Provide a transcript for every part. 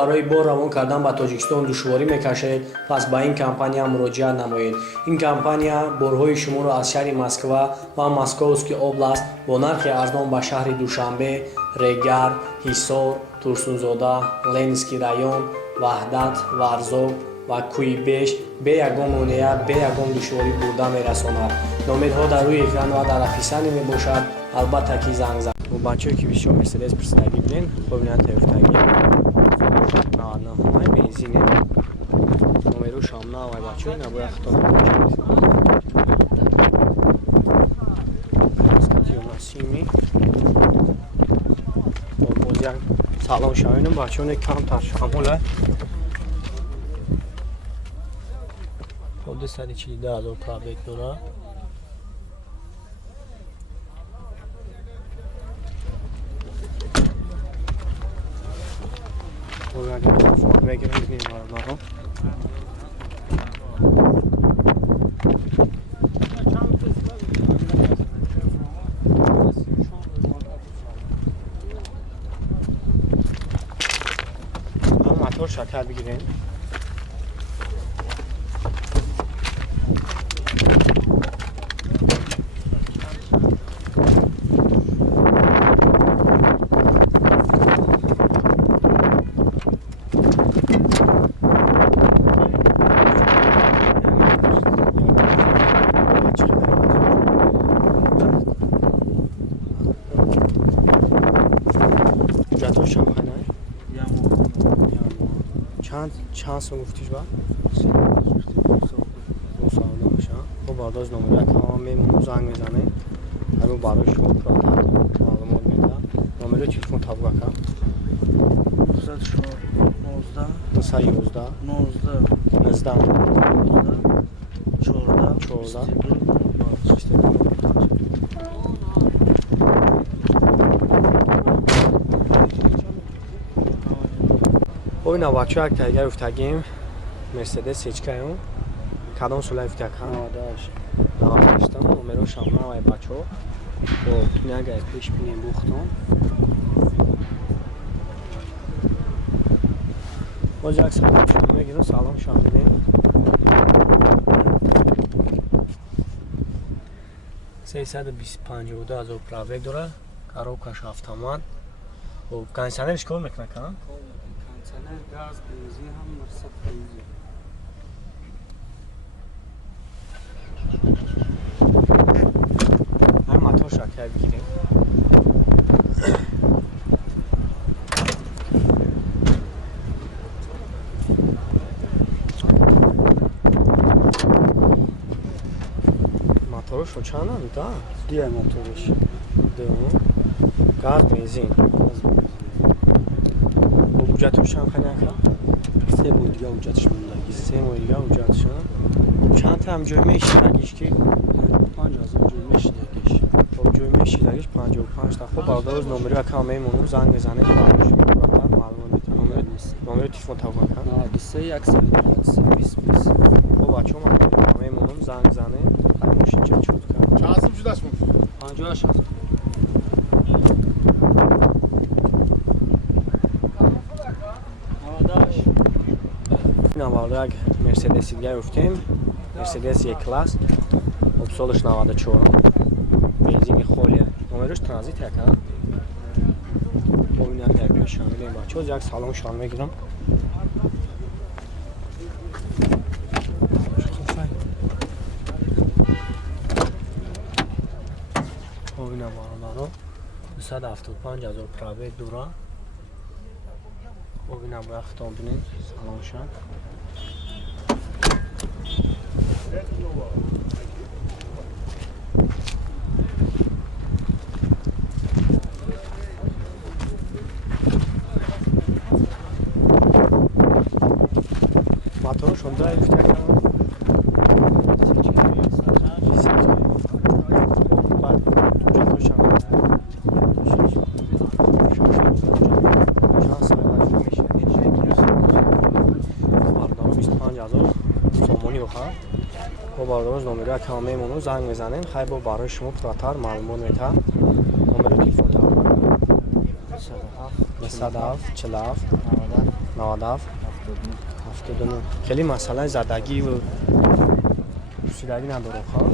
барои бор равон кардан ба Тоҷикистон душворӣ мекашед, пас ба ин компания муроҷиат намоед. Ин компания борҳои шуморо аз шаҳри Москва ва Московский област бо нархи арзон ба шаҳри Душанбе, Регар, Ҳисор, Турсунзода, Ленинский район, Ваҳдат, Варзоб ва Кӯибеш бе ягон монеа, бе ягон душворӣ бурда мерасонад. Номерҳо дар рӯи экран ва дар описание мебошад. Албатта ки занг зан. Бачаҳое ки бисёр Мерседес пирсидагӣ бинед, хуб ина тефтагӣ. Наваи бензине. Номеру шамна ва бачаҳои набоя хатон. Сими. Бозяк салом шавинам бачаҳоне камтар шамола. 242,000 пробег дорад. Бегирем бинем барнаҳо. мотор шакар бигирем. چند سو گفتیش با؟ 2 سال باشه. خب بارداز نمره تمام میمونه زنگ میزنه. همون برای شما پراتر معلومات میده. نمره تلفن تابگاه کن. 211 19 14 Ой, навачо як тайгар уфтагим. Мерседес сечкаем. Кадом сулай уфтакам? 98. Номеро шамна вай бачо. Бо туняга пеш бинем бухтон. Боз як салом шам мегирам, салом шам бинем. 325,000 пробег дорад. Коробкаш автомат. Хоб кондиционер чикор мекунад кан? Gaz, benzin ham narsa qo'ydi. Har motor shakar bigirem. Motorsh chana da? Diğer motorsh. Gaz, benzin. Уҷатш ҳам ханака? 3 моҳ дига уҷатш мондагӣ. 3 моҳ дига уҷатш. Чанд там ҷой мешидагиш ки? 5000 ҷой мешидагиш. Хоб ҷой мешидагиш 55 та. Хоб бардоз номери акам мемонам занг мезанем барош бартар маълумот метам. Номери телефон тавган кан? 201 Хоб бачо мемонам занг занем. Ҳар мошин чачот кан. Чанд сум шудаш муш? 58. Навал як Мерседеси дига уфтем. Мерседес Е-класс. Хоб солаш 94. Бензини холия. Номераш транзит яка? Хоб ин як як шамилем бачоз як салом шам мегирам. Хоб ин бародаро 275,000 пробег дора. Хоб ин бо як хитом бинем. Салом шам. Motor schon da ist der kann. Бардоз номери акам мемонам занг мезанем. Хай бо барои шумо пурратар маълумот метам. Номери телефон 207 47 90 97 79 خیلی مسئله زدگی و پوسیدگی نداره خب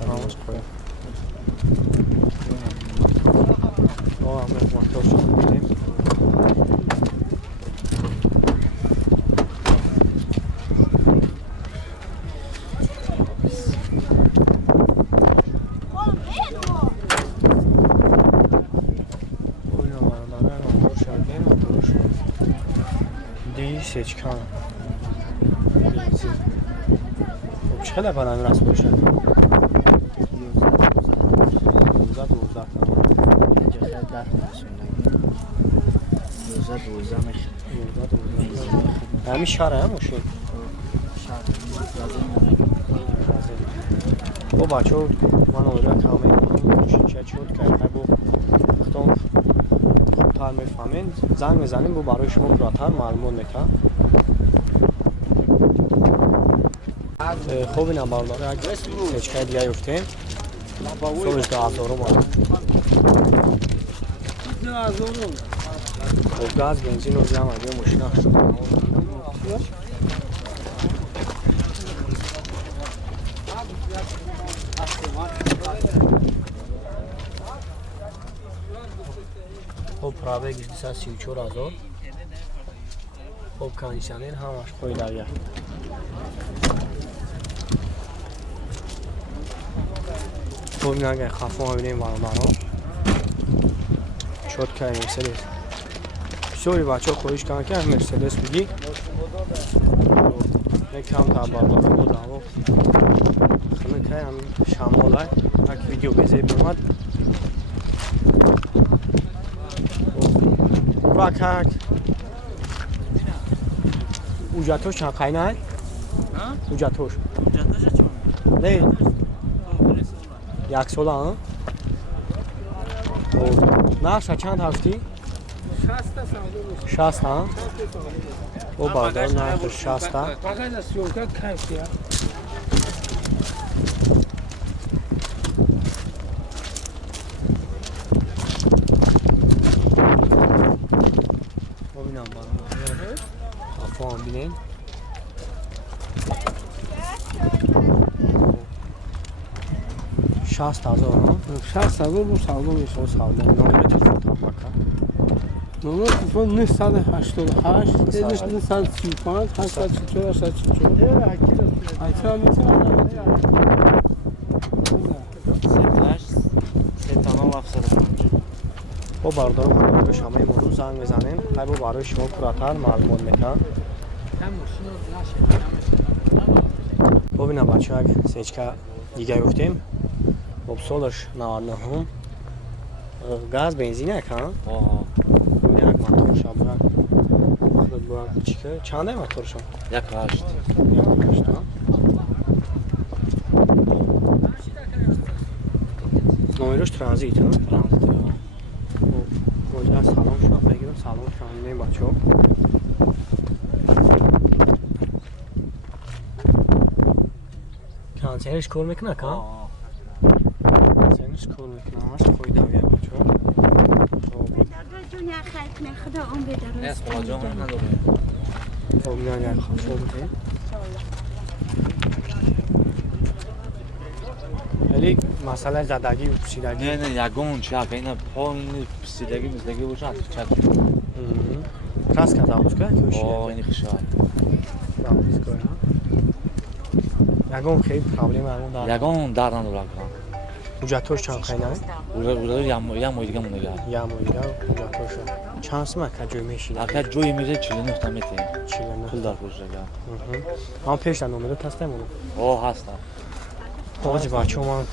سلامش خوبه آه همه موتور شد بودیم سیچکان چقدر پناه راست باشه 12 همین شهر هم موشین با بچه ها من آمده کامه موشین چه چود کرده با اختام خوبتر میفهمین زنگ میزنیم با برای شما براتر معلومات میتن خوب این هم بارداره اگه سیچکای دیگه افتیم سالش 2000 مارد خب گاز بنزین رو بیام اگه ماشین ها خب پرابه 234,000 خب کاندیشنر همش خوی درگه خب این اگه خفه ها بینیم برام شد که مرسدس بسیاری بچه ها خودش کنن که مرسدس بگی یک کم تبردارم بود هوا خمه که هم شمال های یک ویدیو بزیر بمد وکک اوجتوش چند قینه های؟ اوجتوش نه یک ساله ها؟ نقشه چند هفتی؟ 60 ها؟ او بردار نقشه 60 ها؟ ببینم بردار خفا هم بینین 60,000 ها؟ 60,000 bu savdo میشه. او سالده نومه تلفن تابا کن نمبر تلفن 988 935 844 844 ایسا میتونم با بردار برای شما امروز زنگ میزنیم خیلی برای شما پراتر معلومات میتن ببینم بچه ها سیچکا دیگه گفتیم خب سالش 99 هم گاز بنزینه کن ببینیم یک موتور شما خود برام چیکه چنده موتور شما؟ 1.8 نومیرش ترانزیت ها؟ مجرد سلام شما بگیرم سلام شما بینیم بچه ها کنسرش کار میکنه کن؟ کنسرش کار میکنه همش خوی دویه بچه ها خدا اون به درست خب میان یک خواهد بودیم ولی مسئله زدگی و پسیدگی نه یگون چه اینا پا این پسیدگی مزدگی باشه چک کراس کرده آوز که کشیده این خشای آوز که یگون خیلی پرابلم همون داره یگون در نداره اوجتوش چند خیلی نمی؟ یه موی دیگه مونده گرد یه موی دیگه اوجتوش چند سمه که جوی میشید؟ اگر جوی میره 49 تا میتیم 49 پول دار باشه گرد اما پیش در نومده تسته مونم هستم آجی بچه من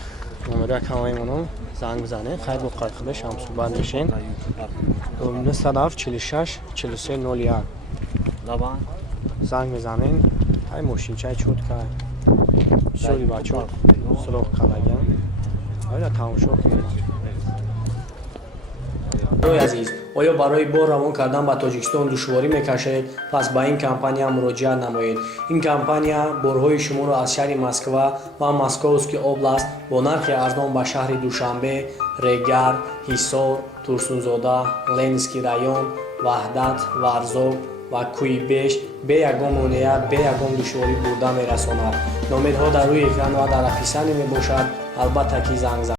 نومده کمایی مونم زنگ بزنه خیلی با قرخده شمسو بند بشین 946 43 01 لبان زنگ بزنین های ماشین چای چود که سوری بچه ها سراغ کلگم های تماشا کنید روی عزیز оё барои бор равон кардан ба тоҷикистон душворӣ мекашед, пас ба ин компания муроҷиат намоед. Ин компания борҳои шуморо аз шаҳри Москва ва Московский област бо нархи арзон ба шаҳри Душанбе, Регар, Ҳисор, Турсунзода, Ленинский район, Ваҳдат, Варзоб ва Кӯибеш бе ягон монеа, бе ягон душворӣ бурда мерасонад. Номерҳо дар рӯи экран ва дар описание мебошад. Албатта ки занг занед.